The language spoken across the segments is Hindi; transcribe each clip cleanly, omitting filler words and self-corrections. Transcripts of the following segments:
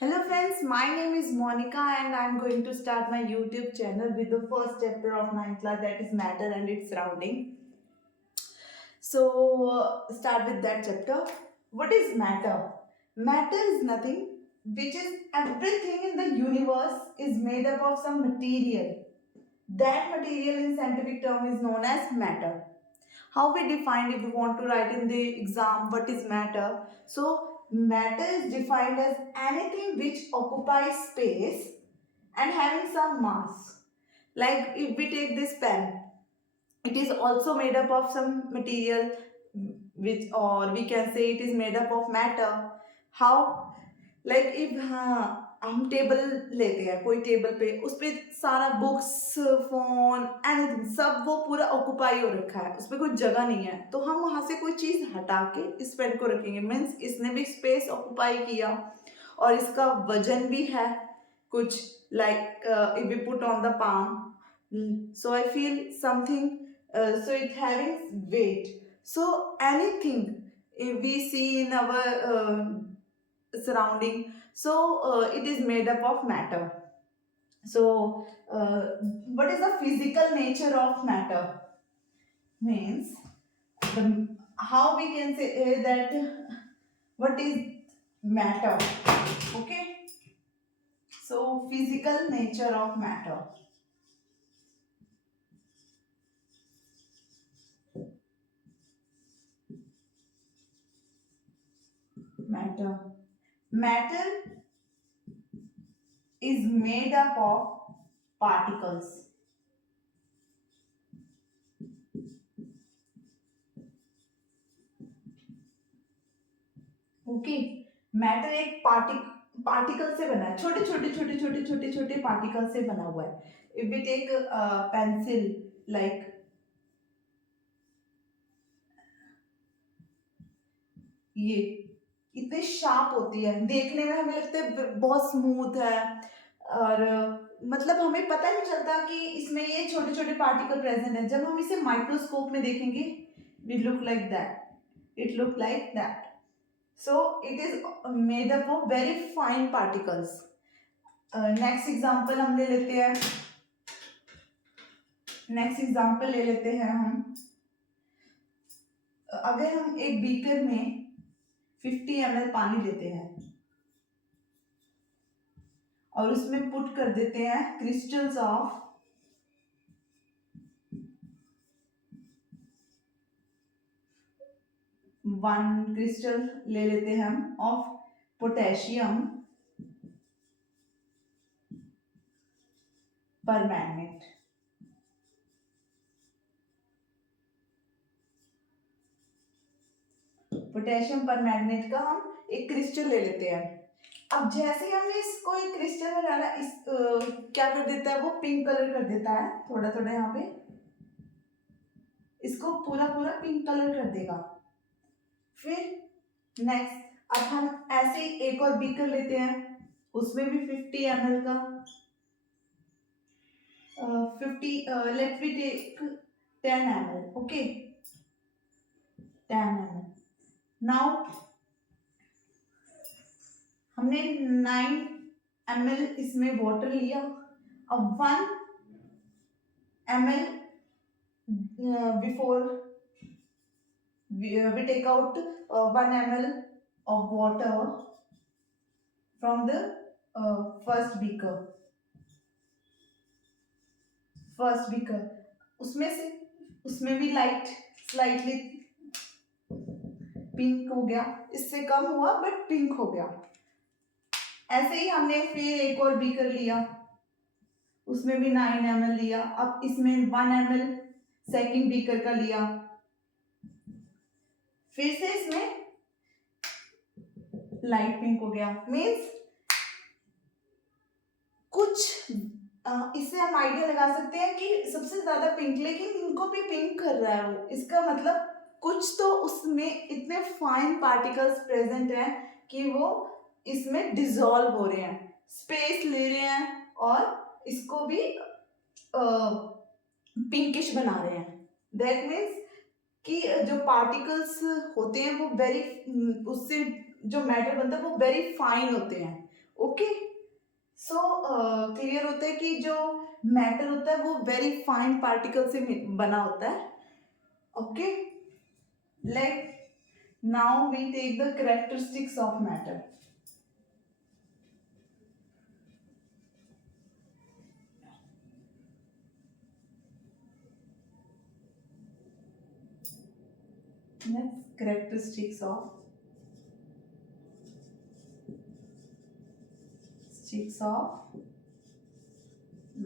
Hello friends, my name is Monica and I am going to start my YouTube channel with the first chapter of ninth class, that is matter and its surrounding. Start with that chapter. What is matter? Matter is nothing which is everything in the universe is made up of some material. That material in scientific term is known as matter. How we define, if we want to write in the exam what is matter? So matter is defined as anything which occupies space and having some mass. Like if we take this pen, it is also made up of some material, which, or we can say it is made up of matter. How? Like if हाँ, हम टेबल लेते हैं, कोई टेबल पे उस पे सारा बुक्स, फोन, एनीथिंग सब वो पूरा ऑक्युपाई हो रखा है, उस पे कोई जगह नहीं है, तो हम वहां से कोई चीज हटा के इस पेन को रखेंगे, मीन्स इसने भी स्पेस ऑक्युपाई किया और इसका वजन भी है कुछ, like if we put on the palm, so I feel something, so it having weight. So anything if we see in our surrounding, so it is made up of matter. So what is the physical nature of matter? Means the, how we can say that what is matter. Okay, so physical nature of matter. Matter is made up of particles. Okay, matter एक पार्टिकल से बना है, छोटे छोटे छोटे छोटे छोटे छोटे पार्टिकल से बना हुआ है. If we take pencil, like ये इतने शार्प होती है, देखने में हमें लगता है बहुत स्मूथ है, और मतलब हमें पता नहीं चलता कि इसमें ये छोटे छोटे पार्टिकल प्रेजेंट है. जब हम इसे माइक्रोस्कोप में देखेंगे, we look like that, it look like that. So it is made up of very fine particles. Next example हम ले लेते हैं. नेक्स्ट एग्जाम्पल ले लेते हैं हम. अगर हम एक बीकर में 50 ml पानी लेते हैं और उसमें पुट कर देते हैं क्रिस्टल्स ऑफ 1 क्रिस्टल ले लेते हैं हम ऑफ पोटेशियम पर मैग्नेट. पोटेशियम पर मैग्नेट का हम एक क्रिस्टल ले लेते हैं. अब जैसे ही हमने इसको एक क्रिस्टल में डाला, इस क्या कर देता है, वो पिंक कलर कर देता है, थोड़ा थोड़ा यहाँ पे इसको पूरा पूरा पिंक कलर कर देगा. फिर नेक्स्ट अब हम ऐसे ही एक और बीकर लेते हैं, उसमें भी 50 ml का 50 let we take 10 ml. Okay, 10 ml. Now हमने 9 ml इसमें वाटर लिया. अब 1 ml before we take out 1 ml of water from the first beaker. उसमें भी लाइट स्लाइटली पिंक हो गया, इससे कम हुआ बट पिंक हो गया. ऐसे ही हमने फिर एक और बीकर लिया, उसमें भी 9 ml लिया. अब इसमें 1 ml सेकेंड बीकर का लिया, फिर से इसमें लाइट पिंक हो गया. मीन्स कुछ इससे हम आइडिया लगा सकते हैं कि सबसे ज्यादा पिंक, लेकिन इनको भी पिंक कर रहा है वो, इसका मतलब कुछ तो उसमें इतने फाइन पार्टिकल्स प्रेजेंट हैं कि वो इसमें डिसॉल्व हो रहे हैं, स्पेस ले रहे हैं और इसको भी पिंकिश बना रहे हैं. दैट मीन्स कि जो पार्टिकल्स होते हैं वो वेरी, उससे जो मैटर बनता है वो वेरी फाइन होते हैं, ओके, सो क्लियर होता है कि जो मैटर होता है वो वेरी फाइन पार्टिकल से बना होता है. Okay, like now we take the characteristics of matter. Next, characteristics of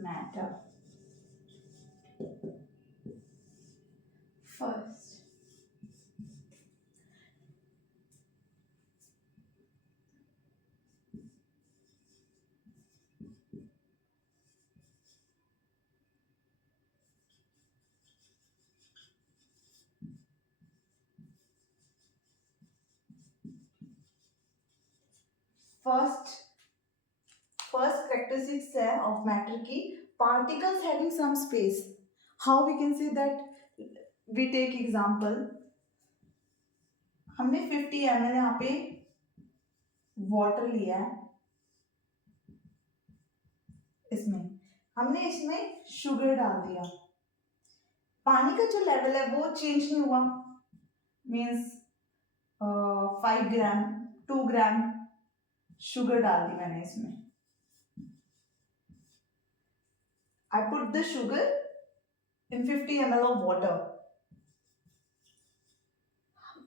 matter. First, first first characteristics है of matter की particles having some space. How we can say that? We take example. हमने 50 ml यहाँ पे वाटर लिया है. इसमें हमने इसमें शुगर डाल दिया. पानी का जो लेवल है वो चेंज नहीं हुआ. मीन्स 5 ग्राम 2 ग्राम शुगर डाल दी मैंने इसमें. I put the sugar in 50 ml of water.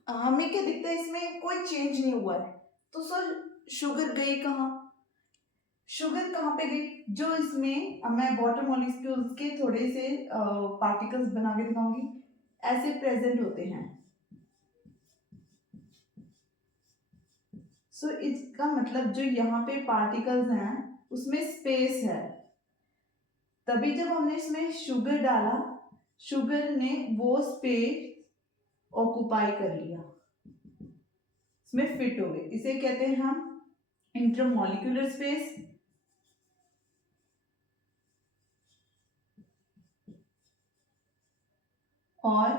हमें क्या दिखता है इसमें कोई चेंज नहीं हुआ है. तो सर शुगर गई कहाँ? शुगर कहाँ पे गई? जो इसमें मैं वाटर मॉलिक्यूल्स के थोड़े से पार्टिकल्स बना के दिखाऊंगी, ऐसे प्रेजेंट होते हैं. सो इसका मतलब जो यहाँ पे पार्टिकल्स हैं उसमें स्पेस है. तभी जब हमने इसमें शुगर डाला, शुगर ने वो स्पेस ऑक्युपाई कर लिया, इसमें फिट हो गए. इसे कहते हैं हम इंटरमॉलिक्यूलर स्पेस और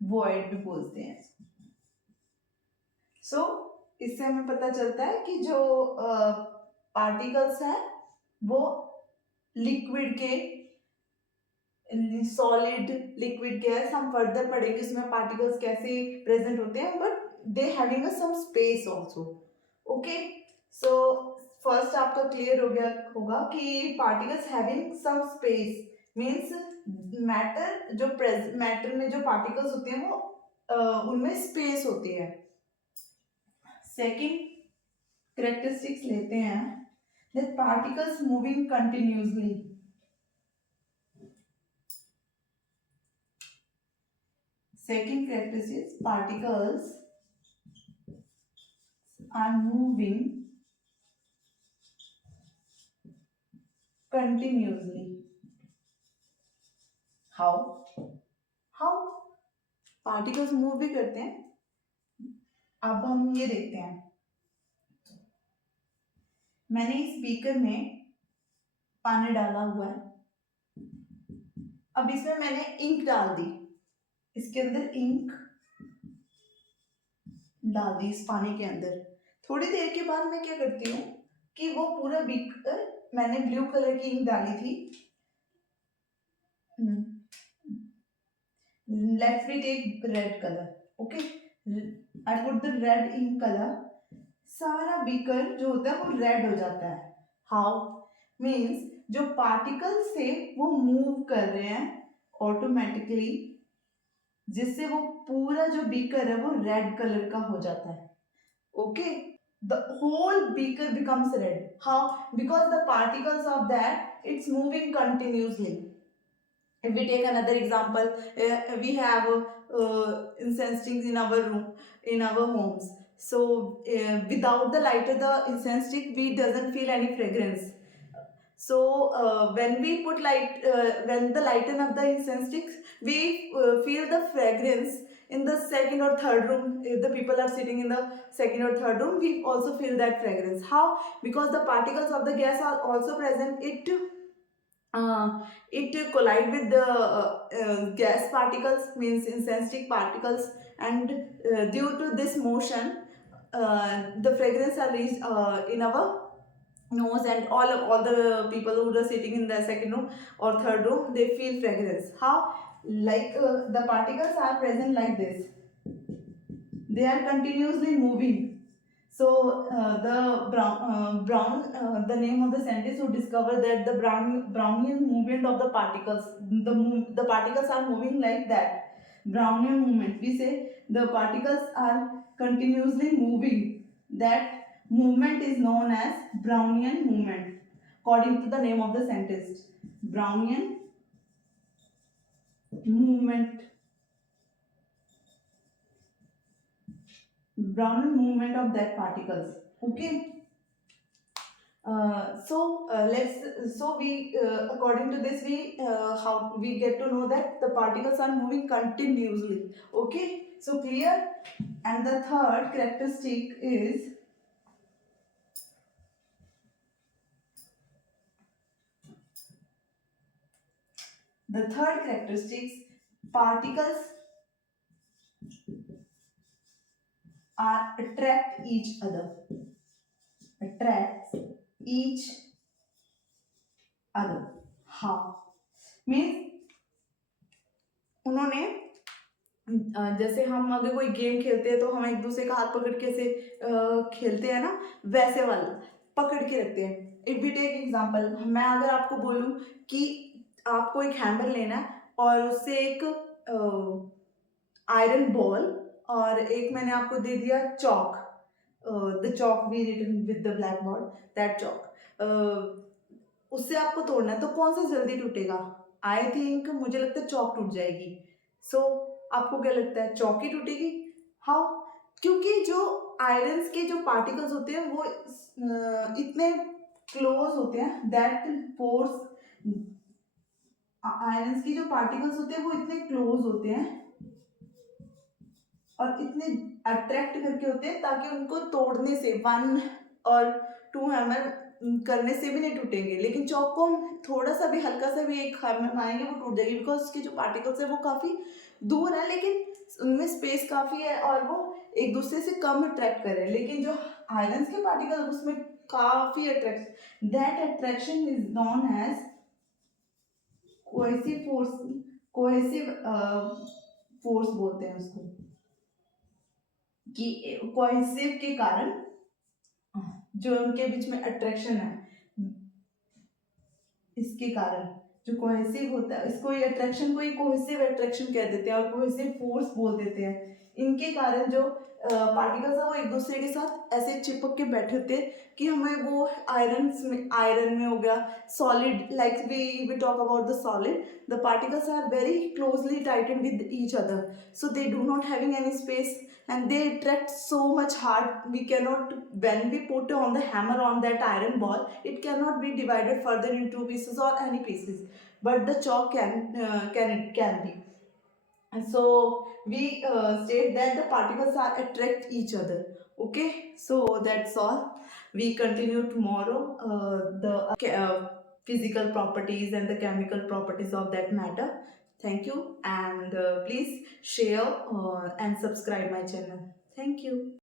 वॉइड भी बोलते हैं. सो इससे हमें पता चलता है कि जो पार्टिकल्स हैं वो लिक्विड के, सॉलिड, लिक्विड, गैस, हम फर्दर पढ़ेंगे उसमें पार्टिकल्स कैसे प्रेजेंट होते हैं, but they having some space also. Okay, so first आपका क्लियर हो गया होगा कि particles having some space means matter, जो मैटर में जो पार्टिकल्स होते हैं वो उनमें स्पेस होती है. सेकेंड कैरेक्टरिस्टिक्स लेते हैं, that particles moving continuously. Second characteristic, particles are moving continuously. How? How? Particles move भी करते हैं. अब हम ये देखते हैं, मैंने इस बीकर में पानी डाला हुआ है. अब इसमें मैंने इंक डाल दी, इसके अंदर इंक डाल दी इस पानी के अंदर. थोड़ी देर के बाद मैं क्या करती हूँ कि वो पूरा बीकर, मैंने ब्लू कलर की इंक डाली थी. Let's we take red colour. Okay, I put the red ink colour. सारा बीकर जो होता है वो रेड हो जाता है. हाउ? मीन्स जो पार्टिकल्स थे वो मूव कर रहे हैं ऑटोमेटिकली, जिससे वो पूरा जो बीकर है वो रेड कलर का हो जाता है. Okay, the whole beaker becomes red. How? Because the particles of that, it's moving continuously. If we take another example, we have incense sticks in our room, in our homes. So without the lighter, the incense stick, we doesn't feel any fragrance. So when we put light, when the lighten up the incense sticks, we feel the fragrance in the second or third room. If the people are sitting in the second or third room, we also feel that fragrance. How? Because the particles of the gas are also present. It collide with the gas particles, means incense stick particles, and due to this motion, the fragrance are reached in our nose, and all the people who are sitting in the second room or third room, they feel fragrance. How? Like the particles are present like this, they are continuously moving. So the the name of the scientist who discovered that the Brownian movement of the particles, the particles are moving like that. Brownian movement. We say the particles are continuously moving. That movement is known as Brownian movement, according to the name of the scientist. Brownian movement. Brownian movement of that particles. Okay. So we according to this, we how we get to know that the particles are moving continuously. Okay, so clear. And the third characteristic is the third characteristics, particles are attract each other, attracts each other. How? Means उन्होंने जैसे हम अगर कोई गेम खेलते हैं तो हम एक दूसरे का हाथ पकड़ के ऐसे खेलते हैं ना, वैसे वाला पकड़ के रखते हैं. इफ वी टेक एग्जांपल, मैं अगर आपको बोलूं कि आपको एक हैमर लेना है और उससे एक आयरन बॉल और एक मैंने आपको दे दिया chalk, the chalk we written with the black board, that chalk, उससे आपको तोड़ना है तो कौन सा जल्दी टूटेगा? आई थिंक मुझे लगता है चौक टूट जाएगी. सो आपको क्या लगता है, चौक ही टूटेगी? हाउ? क्योंकि जो आयरन्स के जो पार्टिकल्स होते हैं वो इतने क्लोज होते हैं, दैट फोर्स, आयरन्स की जो पार्टिकल्स होते हैं वो इतने क्लोज होते हैं और इतने अट्रैक्ट करके होते हैं ताकि उनको तोड़ने से, वन और टू हैमर करने से भी नहीं टूटेंगे. लेकिन चौक को हम थोड़ा सा भी, हल्का सा भी एक हैमर मारेंगे वो टूट जाएगी, बिकॉज उसके जो पार्टिकल्स है वो काफ़ी दूर है, लेकिन उनमें स्पेस काफ़ी है और वो एक दूसरे से कम अट्रैक्ट कर रहे हैं. लेकिन जो आयरन्स के पार्टिकल उसमें काफ़ी attract, that attraction is known as cohesive force. Cohesive force बोलते हैं उसको, कि कोहेसिव के कारण जो उनके बीच में अट्रैक्शन है, इसके कारण जो कोहेसिव होता है, इसको ये अट्रैक्शन को ही कोहेसिव अट्रैक्शन कह देते हैं और कोहेसिव फोर्स बोल देते हैं. इनके कारण जो पार्टिकल्स है वो एक दूसरे के साथ ऐसे चिपक के बैठे होते हैं कि हमें वो आयरन में हो गया solid, like we talk about the solid, the particles are very closely tighted with each other, so they do not having any space and they attract so much hard. We cannot, when we put on the hammer on that iron ball, it cannot be divided further into pieces or any pieces, but the chalk can be. And so we state that the particles are attract each other. Okay, so that's all. We continue tomorrow physical properties and the chemical properties of that matter. Thank you, and please share and subscribe my channel. Thank you.